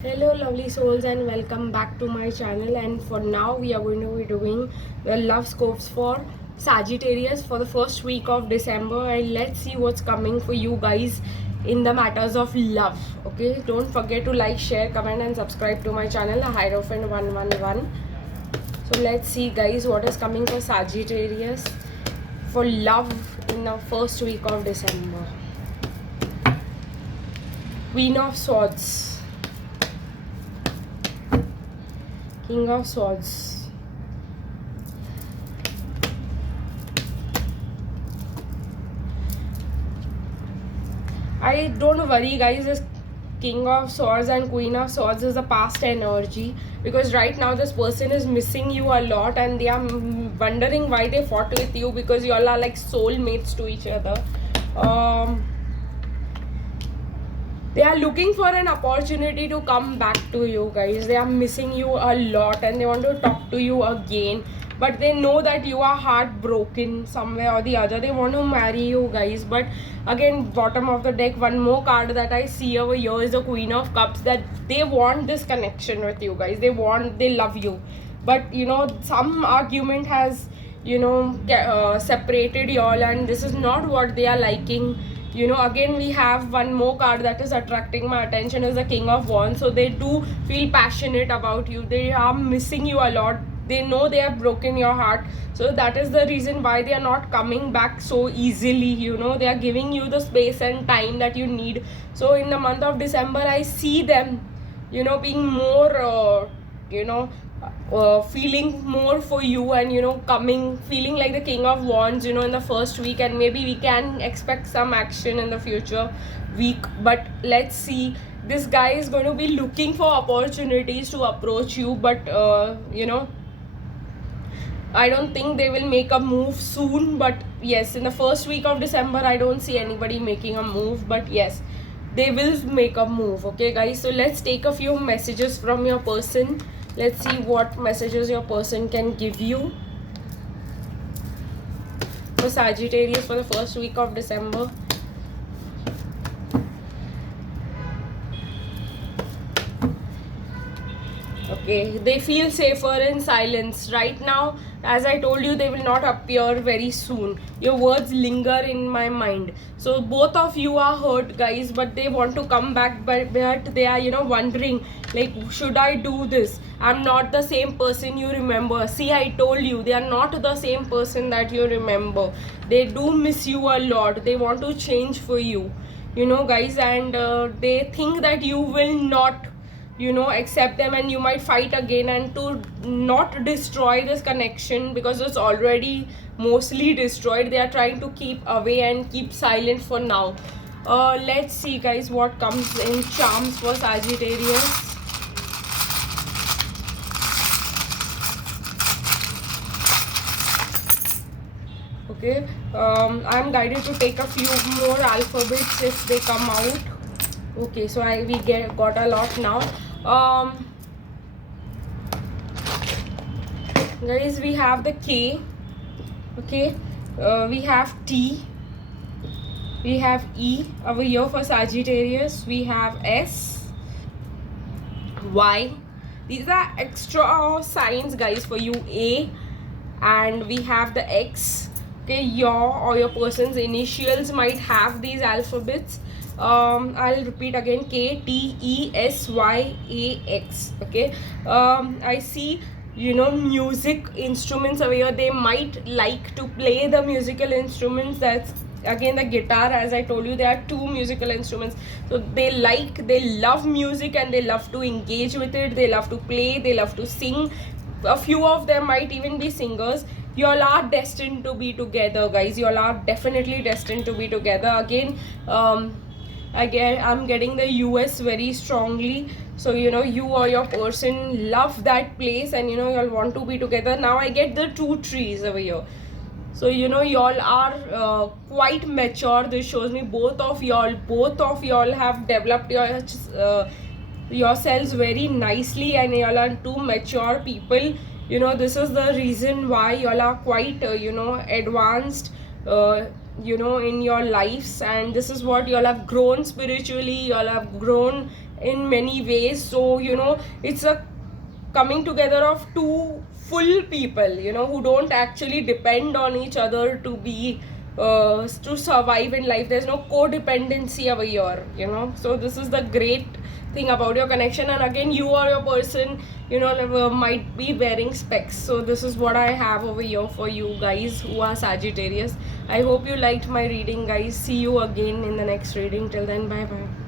Hello lovely souls and welcome back to my channel, and for now we are going to be doing the love scopes for Sagittarius for the first week of December, and let's see what's coming for you guys in the matters of love. Okay, don't forget to like, share, comment and subscribe to my channel Hierophant 111. So let's see guys what is coming for Sagittarius for love in the first week of December. Queen of Swords, King of Swords, I don't worry guys, this King of Swords and Queen of Swords is a past energy, because right now this person is missing you a lot and they are wondering why they fought with you, because you all are like soulmates to each other. They are looking for an opportunity to come back to you guys. They are missing you a lot and they want to talk to you again, but they know that you are heartbroken somewhere or the other. They want to marry you guys, but again, bottom of the deck, one more card that I see over here is the Queen of Cups, that they want this connection with you guys. They love you, but you know, some argument has, you know, separated y'all, and this is not what they are liking. You know, again we have one more card that is attracting my attention is the King of Wands. So they do feel passionate about you. They are missing you a lot. They know they have broken your heart, so that is the reason why they are not coming back so easily. You know, they are giving you the space and time that you need. So in the month of December I see them, you know, being more you know, feeling more for you, and you know, feeling like the King of Wands, you know, in the first week, and maybe we can expect some action in the future week. But let's see, this guy is going to be looking for opportunities to approach you, but you know, I don't think they will make a move soon. But yes, in the first week of December I don't see anybody making a move, but yes, they will make a move. Okay guys, so let's take a few messages from your person. Let's see what messages your person can give you for Sagittarius for the first week of December. Okay, they feel safer in silence right now. As I told you, they will not appear very soon. Your words linger in my mind. So both of you are hurt guys, but they want to come back, but they are, you know, wondering like, should I do this? I'm not the same person you remember. See, I told you, they are not the same person that you remember. They do miss you a lot. They want to change for you, you know guys, and they think that you will not, you know, accept them, and you might fight again, and to not destroy this connection, because it's already mostly destroyed, they are trying to keep away and keep silent for now. Let's see guys what comes in charms for Sagittarius. Okay, I'm guided to take a few more alphabets if they come out. Okay, so we got a lot now. Guys, we have the K. Okay, we have T, we have E over here for Sagittarius, we have S, Y. These are extra signs guys for you. A, and we have the X. Okay, your or your person's initials might have these alphabets. I'll repeat again: K, T, E, S, Y, A, X. Okay, I see, you know, music instruments over here. They might like to play the musical instruments. That's again the guitar. As I told you, there are two musical instruments, so they love music and they love to engage with it. They love to play, they love to sing. A few of them might even be singers. You all are destined to be together guys. You all are definitely destined to be together. Again, I'm getting the US very strongly. So you know, you or your person love that place, and you know, you all want to be together. Now I get the two trees over here. So you know, y'all are quite mature. This shows me both of y'all have developed yourselves very nicely, and y'all are two mature people. You know, this is the reason why y'all are quite you know, advanced you know, in your lives, and this is what y'all have grown spiritually. Y'all have grown in many ways. So it's a coming together of two full people, who don't actually depend on each other to be to survive in life. There's no codependency over here, so this is the great thing about your connection. And again, you or your person, might be wearing specs. So this is what I have over here for you guys who are Sagittarius. I hope you liked my reading, guys. See you again in the next reading. Till then, bye bye.